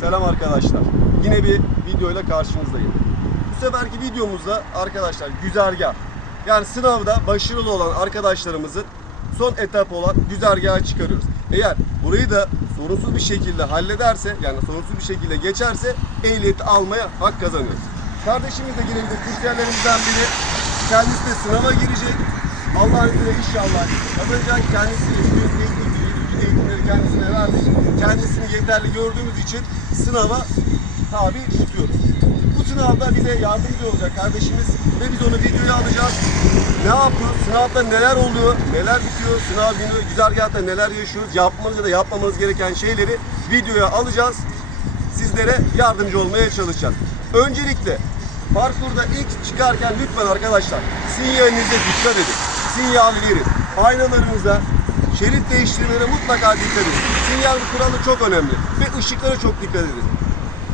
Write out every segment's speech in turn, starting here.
Selam arkadaşlar. Yine bir videoyla karşınızdayım. Bu seferki videomuzda arkadaşlar güzergah. Yani sınavda başarılı olan arkadaşlarımızın son etap olan güzergahı çıkarıyoruz. Eğer burayı da sorunsuz bir şekilde hallederse yani sorunsuz bir şekilde geçerse ehliyeti almaya hak kazanıyoruz. Kardeşimiz de yine bir kursiyerlerimizden biri. Kendisi de sınava girecek. Allah'ın izniyle inşallah kazanacak. Kendisi kendisine verdik. Kendisini yeterli gördüğümüz için sınava tabi tutuyoruz. Bu sınavda bize yardımcı olacak kardeşimiz ve biz onu videoya alacağız. Ne yapıyor? Sınavda neler oluyor? Neler bitiyor? Sınav günü güzergahta neler yaşıyoruz? Yapmamız ya da yapmamamız gereken şeyleri videoya alacağız. Sizlere yardımcı olmaya çalışacağız. Öncelikle parkurda ilk çıkarken lütfen arkadaşlar sinyalinize dikkat edin. Sinyal verin. Aynalarınıza, şerit değiştirmelere mutlaka dikkat edin. Sinyal kuralı çok önemli ve ışıklara çok dikkat edin.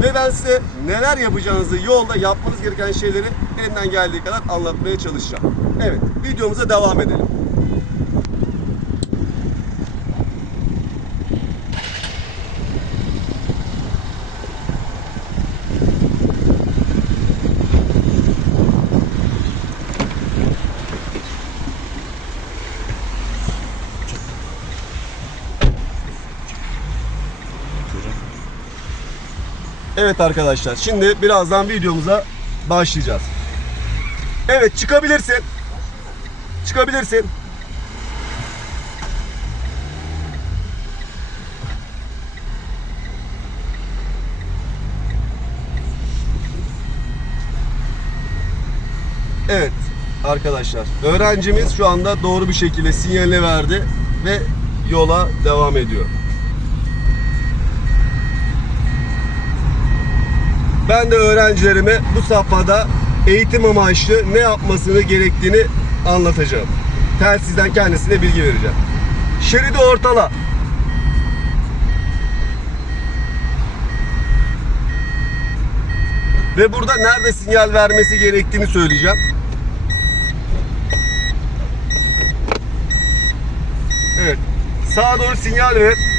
Ve ben size neler yapacağınızı yolda yapmanız gereken şeyleri elimden geldiği kadar anlatmaya çalışacağım. Evet, videomuza devam edelim. Evet arkadaşlar, şimdi birazdan videomuza başlayacağız. Evet, çıkabilirsin. Çıkabilirsin. Evet arkadaşlar, öğrencimiz şu anda doğru bir şekilde sinyalini verdi ve yola devam ediyor. Ben de öğrencilerime bu safhada eğitim amaçlı ne yapmasını gerektiğini anlatacağım. Telsizden kendisine bilgi vereceğim. Şeridi ortala. Ve burada nerede sinyal vermesi gerektiğini söyleyeceğim. Evet. Sağa doğru sinyal ver.